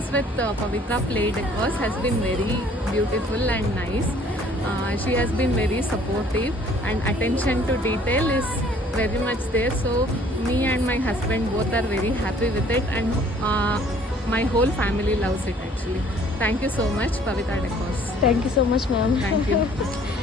experience with Pavitra Play Decors has been very beautiful and nice. She has been very supportive and attention to detail is very much there. So me and my husband both are very happy with it, and my whole family loves it actually. Thank you so much, Pavitra Decors. Thank you so much, ma'am. Thank you.